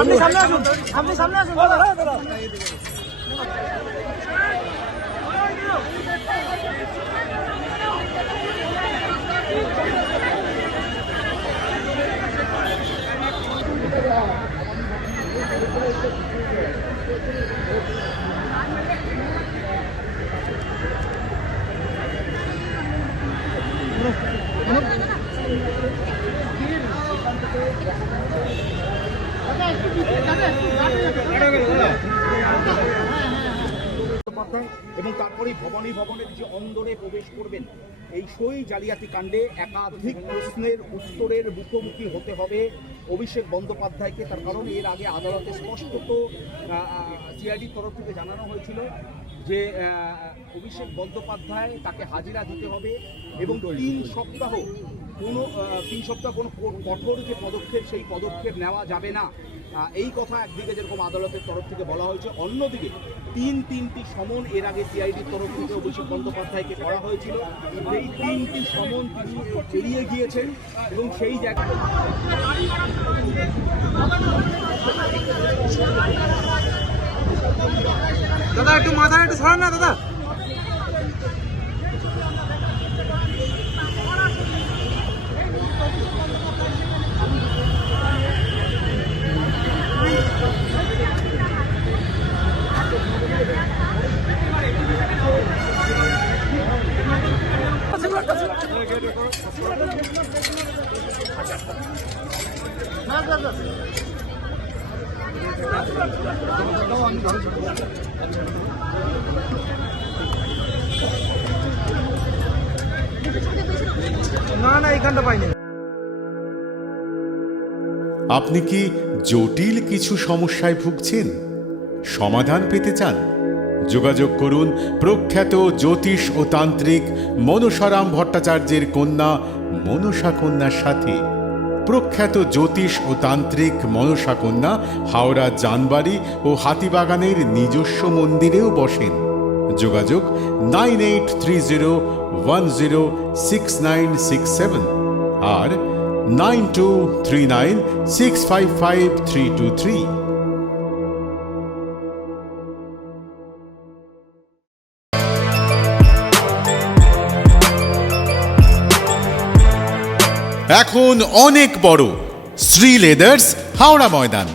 আপনি সামনে আসুন, আপনি সামনে আসুন দাদা। এবং তারপরে ভবনের যে অন্দরে প্রবেশ করবেন, এই সই জালিয়াতি কাণ্ডে একাধিক প্রশ্নের উত্তরের মুখোমুখি হতে হবে অভিষেক বন্দ্যোপাধ্যায়কে। তার কারণ এর আগে আদালতে স্পষ্টত সিআইডির তরফ থেকে জানানো হয়েছিল যে অভিষেক বন্দ্যোপাধ্যায় তাকে হাজিরা দিতে হবে এবং 3 সপ্তাহ কোনো কঠোর যে পদক্ষেপ, সেই পদক্ষেপ নেওয়া যাবে না। এই কথা একদিকে যেরকম আদালতের তরফ থেকে বলা হয়েছে, অন্যদিকে তিনটি সমন এর আগে সিআইডির তরফ থেকে অভিষেক বন্দ্যোপাধ্যায়কে করা হয়েছিল। এই 3টি সমন তিনি এড়িয়ে গিয়েছেন এবং সেই জায়গায় দাদা একটু মাথা একটু সরান না দাদা। না এইখানটা পাইনি। আপনি কি জটিল কিছু সমস্যায় ভুগছেন, সমাধান পেতে চান? যোগাযোগ করুন প্রখ্যাত জ্যোতিষ ও তান্ত্রিক মনসারাম ভট্টাচার্যের কন্যা মনসা কন্যার সাথে। প্রখ্যাত জ্যোতিষ ও তান্ত্রিক মনসা কন্যা হাওড়া জানবাড়ি ও হাতিবাগানের নিজস্ব মন্দিরেও বসেন। যোগাযোগ 9830106967 আর 9239655323। এখন অনেক বড় শ্রী লেদার্স হাওড়া ময়দান।